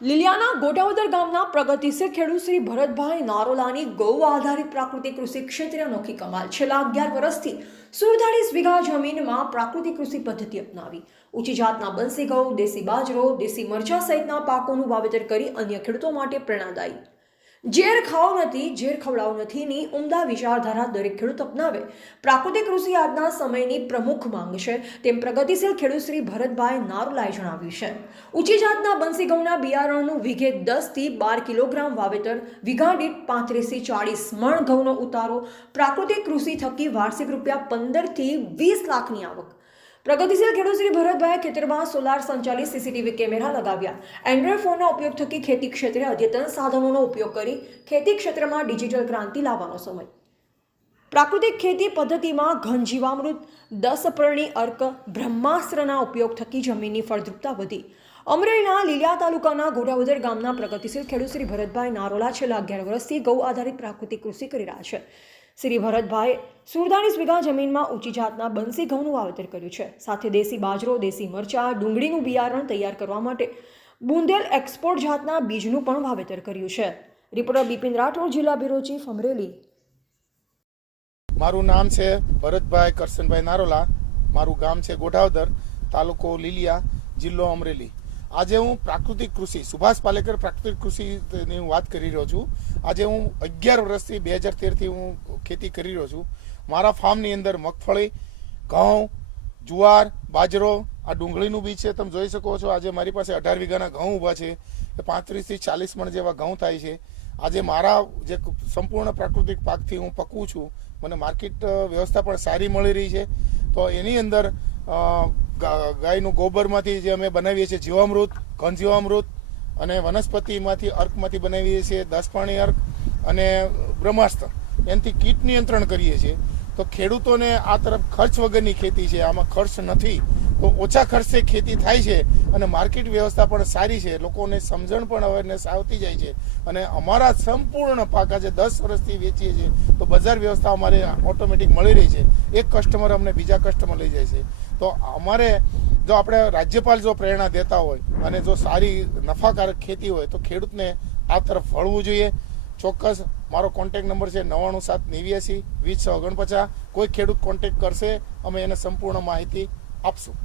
લીલિયાના ગોટાવદર ગામના પ્રગતિશીલ ખેડૂત શ્રી ભરતભાઈ નારોલાની ગૌ આધારિત પ્રાકૃતિક કૃષિ ક્ષેત્રે અનોખી કમાલ। છેલ્લા 11 વર્ષથી 47 વીઘા જમીનમાં પ્રાકૃતિક કૃષિ પદ્ધતિ અપનાવી ઊંચી જાતના બંસી ઘઉં, દેશી બાજરો, દેશી મરચા સહિતના પાકોનું વાવેતર કરી અન્ય ખેડૂતો માટે પ્રેરણાદાયી। ઝેર ખાઓ નથી, ઝેર ખવડાવો નથીની ઉમદા વિચારધારા દરેક ખેડૂત અપનાવે। પ્રાકૃતિક કૃષિ આજના સમયની પ્રમુખ માંગ છે તેમ પ્રગતિશીલ ખેડૂત શ્રી ભરતભાઈ નારોલાએ જણાવ્યું છે। ઊંચી જાતના બંસી ઘઉંના બિયારણનું વીઘે 10 થી 12 કિલોગ્રામ વાવેતર, વીઘા દીઠ 35 થી 40 મણ ઘઉંનો ઉતારો, પ્રાકૃતિક કૃષિ થકી વાર્ષિક ₹15 થી 20 લાખની આવક। પ્રગતિશીલ ખેડૂત શ્રી ભરતભાઈ ખેતરમાં સોલાર સંચાલિત સીસીટીવી કેમેરા લગાવ્યા। એન્ડ્રોઇડ ફોનના ઉપયોગ થકી ખેતી ક્ષેત્રે અદ્યતન સાધનોનો ઉપયોગ કરી ખેતી ક્ષેત્રમાં ડિજિટલ ક્રાંતિ લાવવાનો સમય। પ્રાકૃતિક ખેતી પદ્ધતિમાં ઘન જીવામૃત, 10 પરણી અર્ક, બ્રહ્માસ્ત્રના ઉપયોગ થકી જમીનની ફળદ્રુપતા વધી। અમરેલીના લીલિયા તાલુકાના ગોટાવદર ગામના પ્રગતિશીલ ખેડૂત શ્રી ભરતભાઈ નારોલા છેલ્લા 11 વર્ષથી ગૌ આધારિત પ્રાકૃતિક કૃષિ કરી રહ્યા છે। શ્રી ભરતભાઈ 47 વીઘા જમીનમાં ઊંચી જાતના બંસી ઘઉંનું વાવેતર કર્યું છે। સાથે દેશી બાજરો, દેશી મરચા, ડુંગળીનું બિયારણ તૈયાર કરવા માટે બુંદેલ એક્સપોર્ટ જાતના બીજનું પણ વાવેતર કર્યું છે। રિપોર્ટર બિપિન રાઠોડ, જિલ્લા બ્યુરો ચીફ, અમરેલી। મારું નામ છે ભરતભાઈ કરશનભાઈ નારોલા, મારું ગામ છે ગોઠાવદર, તાલુકો લીલિયા, જિલ્લો અમરેલી। આજે હું પ્રાકૃતિક કૃષિ, સુભાષ પાલેકર પ્રાકૃતિક કૃષિની હું વાત કરી રહ્યો છું। આજે હું 11 વર્ષથી 2013થી હું ખેતી કરી રહ્યો છું। મારા ફાર્મની અંદર મગફળી, ઘઉં, જુવાર, બાજરો, આ ડુંગળીનું બીજ છે, તમે જોઈ શકો છો। આજે મારી પાસે 18 વીઘાના ઘઉં ઊભા છે, 35 થી 40 મણ જેવા ઘઉં થાય છે। આજે મારા જે સંપૂર્ણ પ્રાકૃતિક પાકથી હું પકવું છું, મને માર્કેટ વ્યવસ્થા પણ સારી મળી રહી છે। તો એની અંદર ગાયનું ગોબરમાંથી જે અમે બનાવીએ છીએ જીવામૃત, ઘન જીવામૃત અને વનસ્પતિમાંથી અર્કમાંથી બનાવીએ છીએ 10 પાણી અર્ક અને બ્રહ્માસ્ત્ર, એનાથી કીટ નિયંત્રણ કરીએ છીએ। તો ખેડૂતોને આ તરફ ખર્ચ વગરની ખેતી છે, આમાં ખર્ચ નથી, તો ઓછા ખર્ચે ખેતી થાય છે અને માર્કેટ વ્યવસ્થા પણ સારી છે। લોકોને સમજણ પણ અવેરનેસ આવતી જાય છે અને અમારા સંપૂર્ણ પાક આજે 10 વર્ષથી વેચીએ છીએ, તો બજાર વ્યવસ્થા અમારે ઓટોમેટિક મળી રહી છે। એક કસ્ટમર અમને બીજા કસ્ટમર લઈ જાય છે। તો અમારે જો આપણે રાજ્યપાલ જો પ્રેરણા દેતા હોય અને જો સારી નફાકારક ખેતી હોય તો ખેડૂતને આ તરફ વળવું જોઈએ। ચોક્કસ મારો કોન્ટેક્ટ નંબર છે 9789 2049। કોઈ ખેડૂત કોન્ટેક્ટ કરશે, અમે એને સંપૂર્ણ માહિતી આપશું।